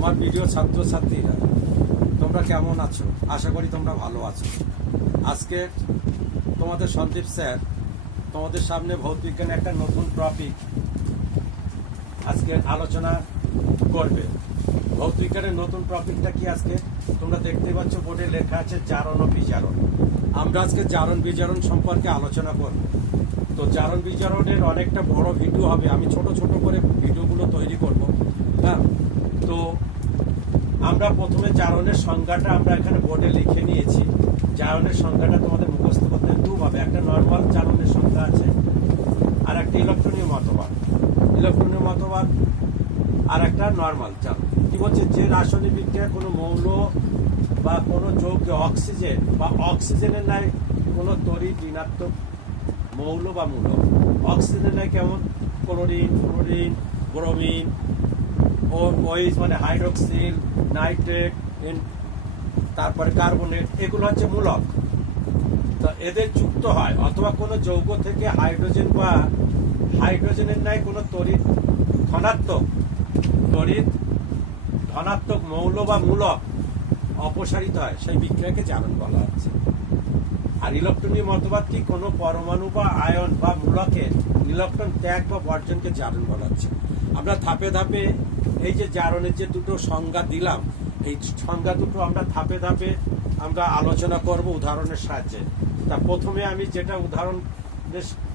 আমার প্রিয় ছাত্রছাত্রীরা, তোমরা কেমন আছো? আশা করি তোমরা ভালো আছো। আজকে তোমাদের সন্দীপ স্যার তোমাদের সামনে ভৌতবিজ্ঞানের একটা নতুন টপিক আজকে আলোচনা করবে। ভৌতবিজ্ঞানের নতুন টপিকটা কি আজকে? তোমরা দেখতে পাচ্ছ বোর্ডে লেখা আছে জারণ ও বিজারণ। আমরা আজকে জারণ বিজারণ সম্পর্কে আলোচনা করব। তো জারণ বিজারণের অনেকটা বড় ভিডিও হবে। আমি ছোট ছোট করে ভিডিওগুলো তৈরি করব। হ্যাঁ? তো আমরা প্রথমে জারণের সংজ্ঞাটা আমরা এখানে বোর্ডে লিখে নিয়েছি। জারণের সংজ্ঞাটা তোমাদের মুখস্থ করতে দুভাবে একটা নর্মাল জারণের সংজ্ঞা আছে, আর একটা ইলেকট্রনীয় মতবাদ। ইলেকট্রনীয় মতবাদ আর একটা নর্মাল জারণ। কি বলছে? যে রাসায়নিক বিক্রিয়ায় কোনো মৌল বা কোনো যৌগ অক্সিজেন বা অক্সিজেনের নাই কোনো তরি ঋণাত্মক মৌল বা মূলক। অক্সিজেনের নাই কেমন? ক্লোরিন ফ্লোরিন ব্রোমিন ওইস মানে হাইড্রোক্সিল নাইট্রেট তারপরে কার্বনেট এগুলো হচ্ছে মূলক। তো এদের যুক্ত হয়, অথবা কোনো যৌগ থেকে হাইড্রোজেন বা হাইড্রোজেনের নাই, কোনো তড়িৎ ধনাত্মক তড়িৎ ধনাত্মক মৌল বা মূলক অপসারিত হয়, সেই বিক্রিয়াকে জারণ বলা হচ্ছে। আর ইলেকট্রনীয় মতবাদ কি? কোনো পরমাণু বা আয়ন বা মূলকের ইলেকট্রন ত্যাগ বা বর্জনকে জারণ বলা হচ্ছে। আমরা ধাপে ধাপে এই যে জারণের যে দুটো সংজ্ঞা দিলাম, এই সংজ্ঞা দুটো আমরা ধাপে ধাপে আমরা আলোচনা করব উদাহরণের সাহায্যে। তা প্রথমে আমি যেটা উদাহরণ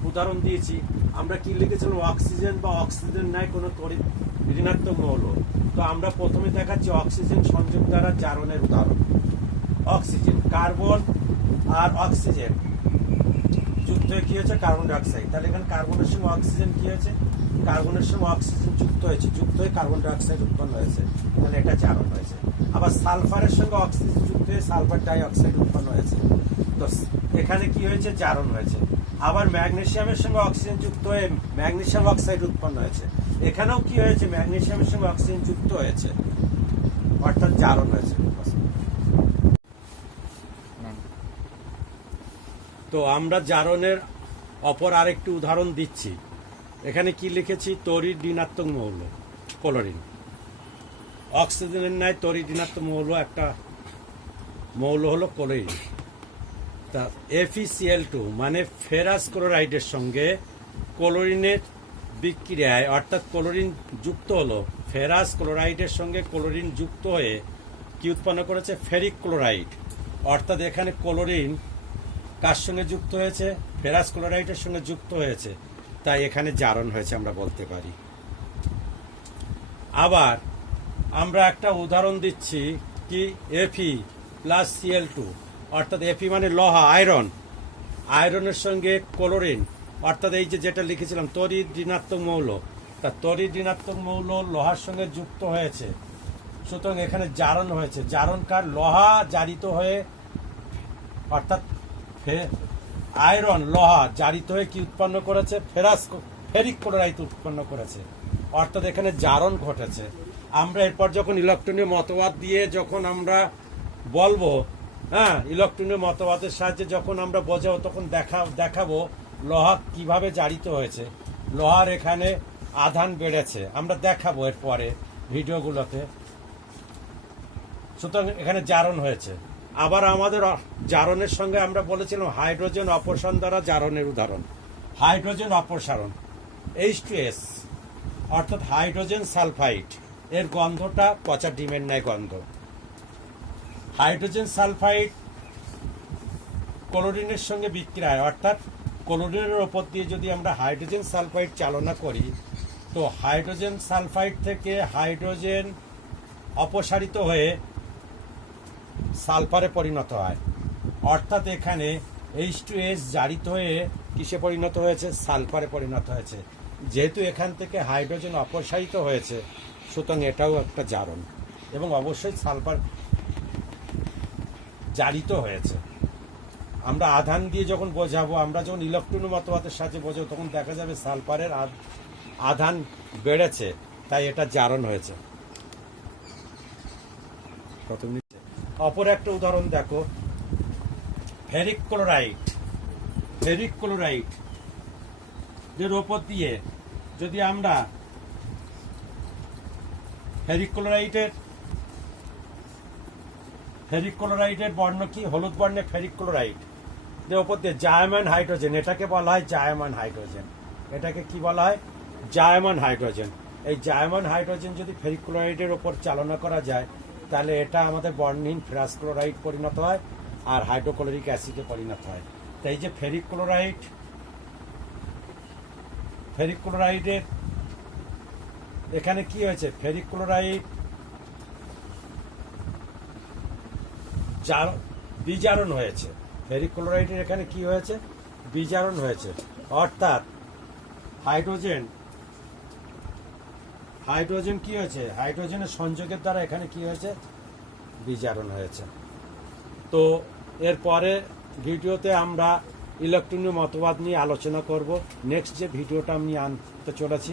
উদাহরণ দিয়েছি, আমরা কি লিখেছিলাম? অক্সিজেন বা অক্সিজেন নাই, কোনো তড়িৎ ঋণাত্মক মৌল। তো আমরা প্রথমে দেখাচ্ছি অক্সিজেন সংযোগ দ্বারা জারণের উদাহরণ। অক্সিজেন, কার্বন আর অক্সিজেন। যুক্ত হয়ে কি হয়েছে? Carbon dioxide. তাহলে এখানে কার্বনের সঙ্গে অক্সিজেন কি হয়েছে? কার্বনের সঙ্গে অক্সিজেন যুক্ত হয়েছে, যুক্ত হয়ে কার্বন ডাইঅক্সাইড উৎপন্ন হয়েছে। তাহলে এটা জারণ হয়েছে। আবার সালফারের সঙ্গে অক্সিজেন যুক্ত হয়ে সালফার ডাইঅক্সাইড উৎপন্ন হয়েছে। তো এখানে কি হয়েছে? জারণ হয়েছে। আবার ম্যাগনেশিয়ামের সঙ্গে অক্সিজেন যুক্ত হয়ে ম্যাগনেশিয়াম অক্সাইড উৎপন্ন হয়েছে। এখানেও কি হয়েছে? ম্যাগনেশিয়ামের সঙ্গে অক্সিজেন যুক্ত হয়েছে। অর্থাৎ জারণ হয়েছে। তো আমরা জারণের অপর আরেকটি উদাহরণ দিচ্ছি। এখানে কি লিখেছি? তরি ঋণাত্মক মৌল ক্লোরিন অক্সিজেনের ন্যায় তরি ঋণাত্মক মৌল একটা মৌল হলো ক্লোরিন তা এফিসিএল টু মানে ফেরাস ক্লোরাইডের সঙ্গে ক্লোরিনের বিক্রিয়ায়, অর্থাৎ ক্লোরিন যুক্ত হলো ফেরাস ক্লোরাইডের সঙ্গে ক্লোরিন যুক্ত হয়ে কি উৎপন্ন করেছে? ফেরিক ক্লোরাইড অর্থাৎ এখানে ক্লোরিন কার সঙ্গে যুক্ত হয়েছে? ফেরাস ক্লোরাইডের সঙ্গে যুক্ত হয়েছে। তাই এখানে জারণ হয়েছে, আমরা বলতে পারি। আবার আমরা একটা উদাহরণ দিচ্ছি কি এফি প্লাস সিএল টু অর্থাৎ এফি মানে লোহা আয়রন আয়রনের সঙ্গে ক্লোরিন অর্থাৎ এই যে যেটা লিখেছিলাম তরি ঋণাত্মক মৌল। তা তরিৎ ঋণাত্মক মৌল লোহার সঙ্গে যুক্ত হয়েছে। সুতরাং এখানে জারণ হয়েছে। জারণ কার লোহা জারিত হয়ে, অর্থাৎ আয়রন, লোহা জারিত হয়ে কি উৎপন্ন করেছে? ফেরাস ফেরিক ক্লোরাইড উৎপন্ন করেছে। অর্থাৎ এখানে জারণ ঘটেছে। আমরা এরপর যখন ইলেকট্রনীয় মতবাদ দিয়ে যখন আমরা বলব হ্যাঁ ইলেকট্রনীয় মতবাদের সাহায্যে যখন আমরা বোঝাবো, তখন দেখা দেখাবো লোহা কীভাবে জারিত হয়েছে। লোহার এখানে আধান বেড়েছে। আমরা দেখাবো এরপরে ভিডিওগুলোতে। সুতরাং এখানে জারণ হয়েছে। আবার আমাদের জারণের সঙ্গে আমরা বলেছিলাম হাইড্রোজেন অপসারণ দ্বারা জারণের উদাহরণ। হাইড্রোজেন অপসারণ এইচ টু এস অর্থাৎ হাইড্রোজেন সালফাইড, এর গন্ধটা পচা ডিমের ন্যায় গন্ধ। হাইড্রোজেন সালফাইড ক্লোরিনের সঙ্গে বিক্রিয়ায়, অর্থাৎ ক্লোরিনের ওপর দিয়ে যদি আমরা হাইড্রোজেন সালফাইড চালনা করি, তো হাইড্রোজেন সালফাইড থেকে হাইড্রোজেন অপসারিত হয়ে সালফারে পরিণত হয়। অর্থাৎ এখানে এইচ টু এস জারিত হয়ে কিসে পরিণত হয়েছে? সালফারে পরিণত হয়েছে। যেহেতু এখান থেকে হাইড্রোজেন অপসারিত হয়েছে, সুতরাং এটাও একটা জারণ। এবং অবশ্যই সালফার জারিত হয়েছে। আমরা আধান দিয়ে যখন বোঝাবো, আমরা যখন ইলেকট্রন মতবাদের সাথে বোঝাবো, তখন দেখা যাবে সালফারের আধ- আধান বেড়েছে, তাই এটা জারণ হয়েছে। কত অপর একটা উদাহরণ দেখো। ফেরিক ক্লোরাইড ফেরিক ক্লোরাইড এর ওপর দিয়ে যদি আমরা ফেরিক ক্লোরাইডের ফেরিক ক্লোরাইডের বর্ণ কি? হলুদ বর্ণের ফেরিক ক্লোরাইড এর ওপর দিয়ে জায়মান হাইড্রোজেন। এটাকে বলা হয় জায়মান হাইড্রোজেন। এটাকে কি বলা হয়? জায়মান হাইড্রোজেন। এই জায়মান হাইড্রোজেন যদি ফেরিক ক্লোরাইডের ওপর চালনা করা যায় তাহলে এটা আমাদের বর্ণহীন ফেরাস ক্লোরাইড পরিণত হয় আর হাইড্রোক্লোরিক অ্যাসিডে পরিণত হয়। তাই এই যে ফেরিক ক্লোরাইড ফেরিক ক্লোরাইডের এখানে কি হয়েছে? ফেরিক ক্লোরাইড জার- বিজারণ হয়েছে। ফেরিক ক্লোরাইডের এখানে কি হয়েছে? বিজারণ হয়েছে। অর্থাৎ হাইড্রোজেন হাইড্রোজেন কি হয়েছে? হাইড্রোজেনের সংযোগের দ্বারা এখানে কি হয়েছে? বিজারণ হয়েছে। তো এরপরে ভিডিওতে আমরা ইলেকট্রনীয় মতবাদ নিয়ে আলোচনা করব। নেক্সট যে ভিডিওটা আমি আনতে চলেছি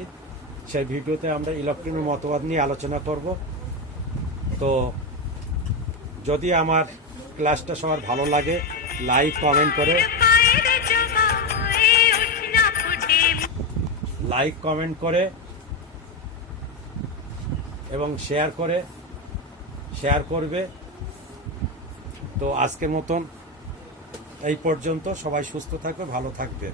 সেই ভিডিওতে আমরা ইলেকট্রনীয় মতবাদ নিয়ে আলোচনা করব। তো যদি আমার ক্লাসটা সবার ভালো লাগে লাইক কমেন্ট করে লাইক কমেন্ট করে এবং শেয়ার করে শেয়ার করবে। তো আজকের মতন এই পর্যন্ত। সবাই সুস্থ থাকবে, ভালো থাকবে।